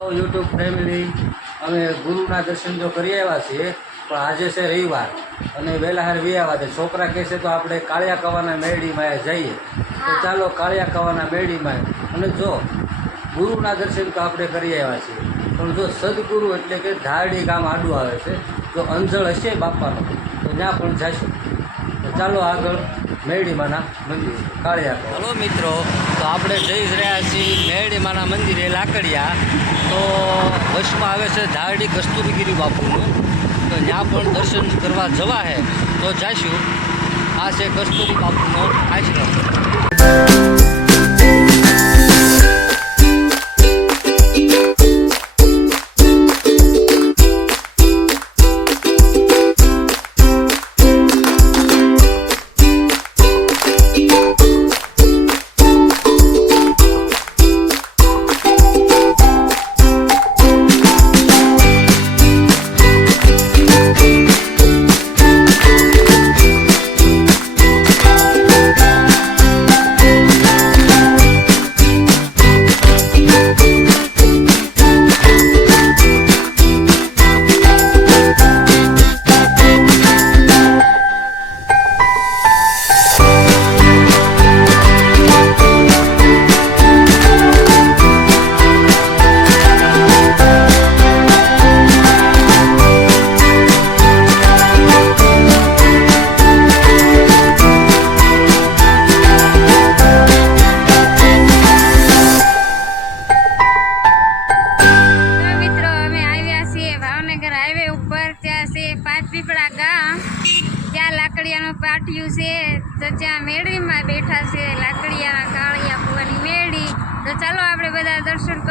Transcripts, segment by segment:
YouTube family અમે ગુરુના દર્શન જો કરી આવ્યા છીએ પણ આજે છે રવિવાર અને વહેલા હાર વી આવ્યા છે. છોકરા કહે છે તો આપણે કાળિયા કવાના મેળીમાં જઈએ. તો ચાલો કાળિયા કવાના મેળીમાં અને જો ગુરુના દર્શન તો આપણે કરી આવ્યા છીએ. પણ જો સદગુરુ એટલે કે ધારડી ગામ આડું આવે છે જો અંજળ હશે બાપાનો તો ત્યાં પણ જશે. તો ચાલો આગળ મેરડીમાના મંદિર કાળિયા હલો મિત્રો, તો આપણે જઈ જ રહ્યા છીએ મેરડીમાના મંદિરે લાકડિયા. તો બસમાં આવે છે ધારડી કસ્તુરીગીરી બાપુનું. તો ત્યાં પણ દર્શન કરવા જવા હે. તો જઈશું આ છે કસ્તુરી બાપુનો આશ્રમ.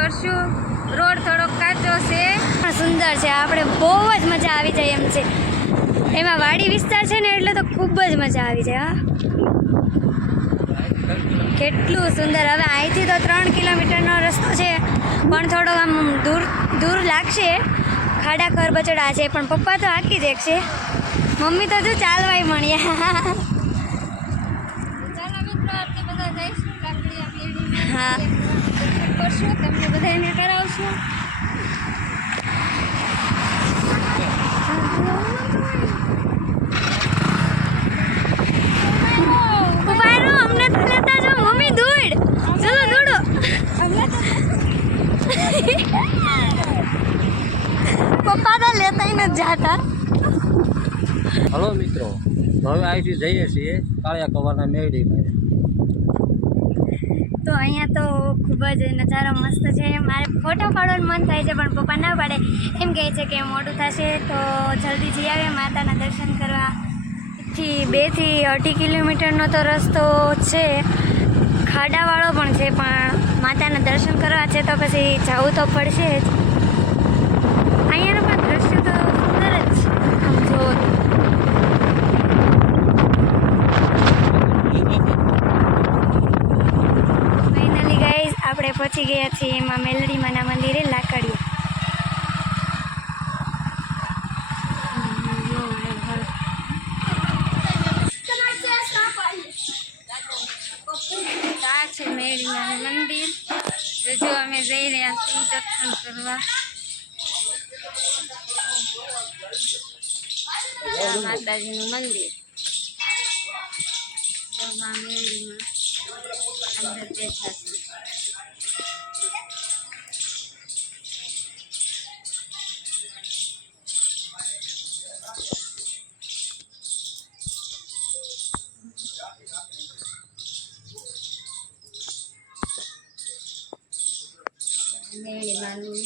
કરશું. રોડ થોડોક કાચો છે. સુંદર છે. આપણે બહુ જ મજા આવી જાય એમ છે. એમાં વાડી વિસ્તાર છે ને એટલે તો ખૂબ જ મજા આવી જાય હા. કેટલું સુંદર. હવે અહીંથી તો ત્રણ કિલોમીટરનો રસ્તો છે પણ થોડો આમ દૂર દૂર લાગશે. ખાડા ખરબચડા છે પણ પપ્પા તો હાકી દેખશે. મમ્મી તો જો ચાલવાય મળ્યા હા. કરશું, તમને બધાને કરાવશું. પપ્પા તો લેતા નથી જાતા. હલો મિત્રો, હવે અહીંથી જઈએ છીએ કાળિયા કવાના તો અહીંયા તો ખૂબ જ નજારો મસ્ત છે. મારે ફોટો પાડવાનું મન થાય છે, પણ પપ્પા ના પાડે. એમ કહે છે કે મોડું થશે તો જલ્દી જઈ આવે માતાના દર્શન કરવા. થી બેથી અઢી કિલોમીટરનો તો રસ્તો છે. ખાડાવાળો પણ છે, પણ માતાના દર્શન કરવા છે તો પછી જવું તો પડશે જ અહીંયાનું પણ દ્રશ્ય તો સુંદર જ છે આમ જુઓ તો. ફાઇનલી ગાઈઝ આપણે પહોંચી ગયા છીએ એમાં મેલડીમાના મંદિરે લાકડીયા આ છે મેળીમાનું મંદિર. જો અમે જઈ રહ્યા છીએ દર્શન કરવા. માતાજીનું મંદિર. મેળીમાં મેળીમાનું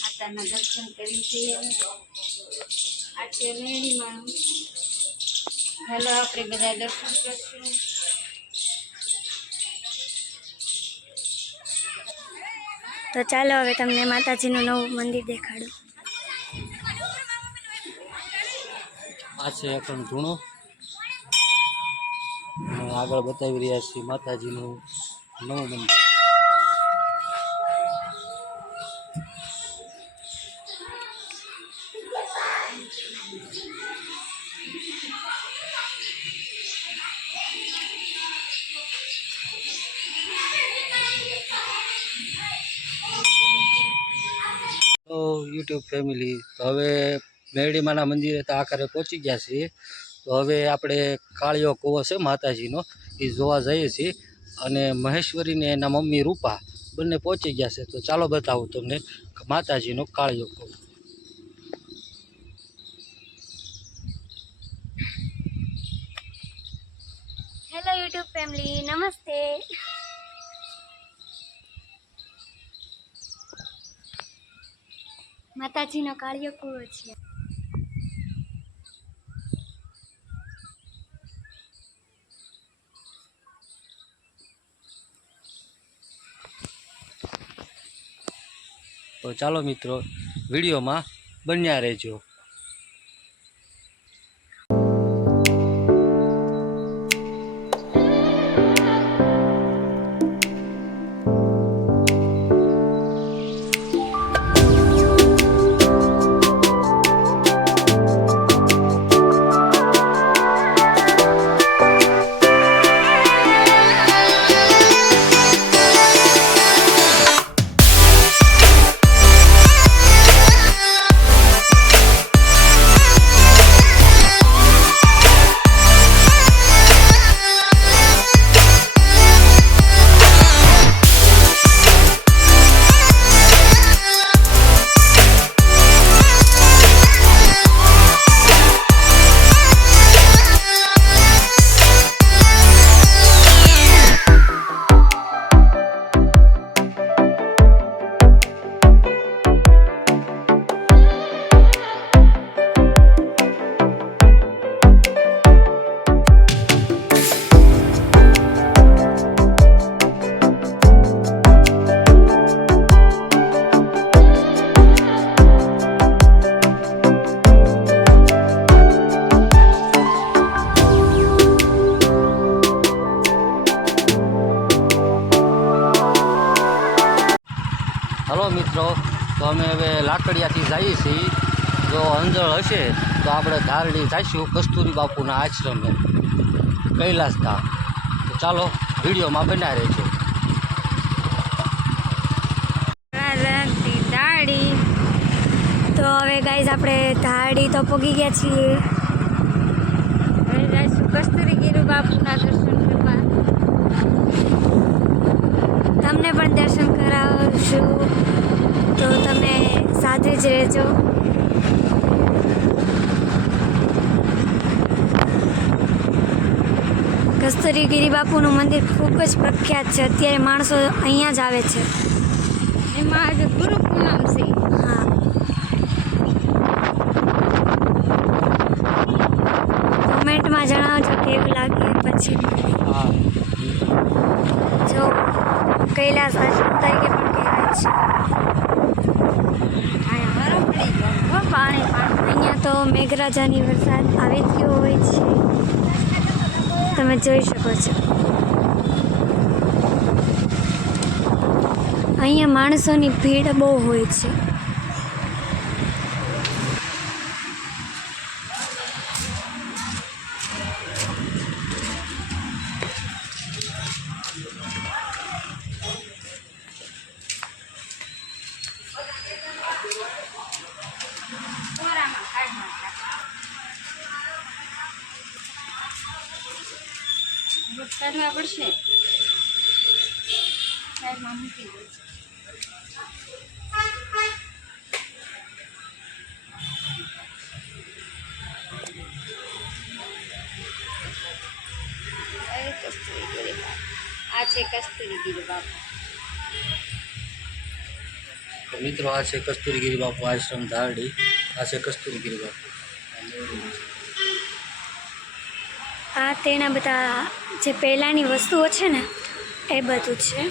માતાના દર્શન કરી છીએ આ છે મેળીમાનું ચાલો આપણે બધા દર્શન કરશું. તો ચાલો હવે તમને માતાજીનું નવું મંદિર દેખાડું. આ છે અખંડ ધૂણો. આગળ બતાવી રહ્યા છીએ માતાજીનું નવું મંદિર. YouTube family. તો હવે મેરડીમાના મંદિરે તો આખરે પહોંચી ગયા છીએ. તો હવે આપણે કાળિયો કૂવો છે માતાજીનો, એ જોવા જઈએ છીએ. અને મહેશ્વરીને એના મમ્મી રૂપા બંને પહોંચી ગયા છે. તો ચાલો બતાવું તમને માતાજીનો કાળિયો કૂવો. હેલો યુટ્યુબ ફેમિલી નમસ્તે. માતાજીનો કાળિયો કૂવો છે. તો ચાલો મિત્રો વિડીયોમાં બન્યા રહેજો. જો અંજળ હશે તો આપણે ધારડી જઈશું કસ્તુરી બાપુના આશ્રમે. કૈલાસ ધામ તો ચાલો, વિડીયોમાં બના રહેજો. તો હવે ગાઈઝ આપણે ધાડી તો પોગી ગયા છીએ. હવે જઈશું કસ્તુરી ગીરુ બાપુના દર્શન કરવા. તમને પણ દર્શન કરાવશું. તો તમે સાથે જ રહેજો. કસ્તુરી ગિરિબાપુનું મંદિર ખૂબ જ પ્રખ્યાત છે. અત્યારે માણસો અહીંયા જ આવે છે. એમાં આજે ગુરુ પૂનમ છે. હા. કોમેન્ટમાં જણાવજો કેવું લાગે પછી? જો કૈલાસ આશ્રમ તરીકે પણ કહેવાય છે. પાણી અહીંયા તો મેઘરાજાની વરસાદ આવી ગયો હોય છે. તમે જોઈ શકો છો. અહીંયા માણસોની ભીડ બહુ હોય છે. બુટ કાઢવા પડશે સાઈડમાં મૂકી દઉં એ કસ્તુરી ગીરી બાપુ આ છે કસ્તુરી ગીરી બાપુ તો મિત્રો આ છે કસ્તુરીગીરી બાપુ આશ્રમ ધારડી આ છે કસ્તુરીગીરી બાપુ આ તેના બધા જે પહેલાંની વસ્તુઓ છે ને એ બધું છે.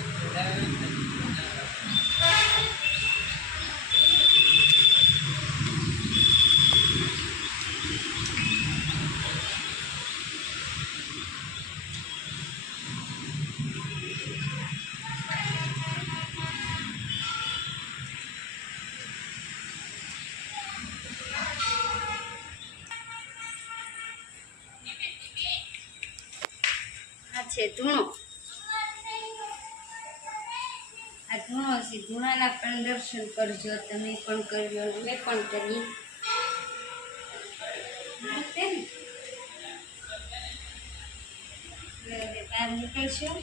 છે ધૂણો આ ધૂણો પછી ધુણાના પણ દર્શન કરજો તમે પણ કરજો અમે પણ કરીએ તે ને? હવે બહાર નીકળશું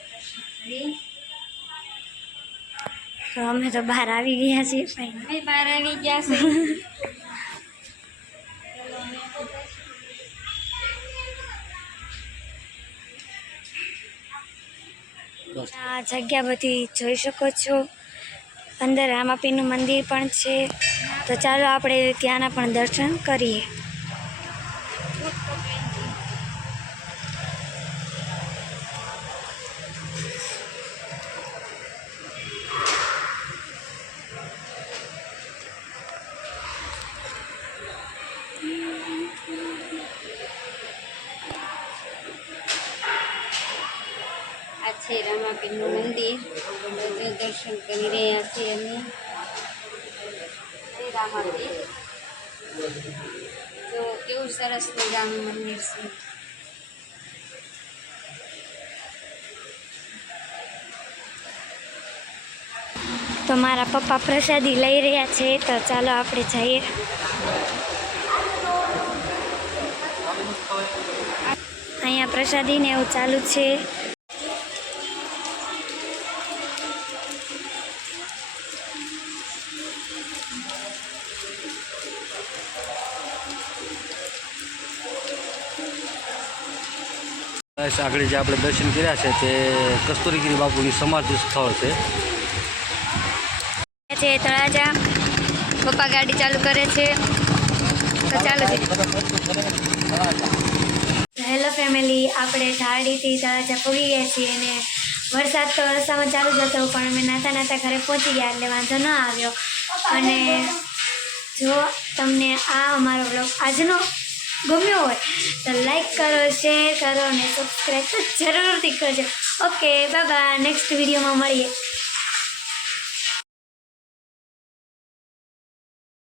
દર્શન કરી તો અમે તો બહાર આવી ગયા છીએ ફાઇનલ અમે બહાર આવી ગયા છે આ જગ્યા બધી જોઈ શકો છો. અંદર રામાપીનું મંદિર પણ છે. તો ચાલો આપણે ત્યાંના પણ દર્શન કરીએ. છે મંદિર દર્શન કરી રહ્યા છીએ અમે. તો કેવું સરસ મજાનું મંદિર છે. તો મારા પપ્પા પ્રસાદી લઈ રહ્યા છે, તો ચાલો આપણે જઈએ. અહીંયા પ્રસાદીને એવું ચાલુ છે. બસ આગળ જે આપણે દર્શન કર્યા છે તે કસ્તુરીગીરી બાપુની સમાધિ સ્થળ છે. તળાજા. પપ્પા ગાડી ચાલુ કરે છે. હેલો ફેમિલી, આપણે ધાડીથી તળાજા પૂગી ગયા છીએ અને વરસાદ તો રસ્તામાં ચાલુ જ હતો, પણ અમે નાતા નાતા ઘરે પહોંચી ગયા એટલે વાંધો ન આવ્યો. અને જો તમને આ અમારો બ્લોગ આજનો ગમ્યો હોય, તો લાઈક કરો શેર કરો અને સબસ્ક્રાઈબ તો જરૂરથી કરજો. ઓકે બાય નેક્સ્ટ વિડીયોમાં મળીએ.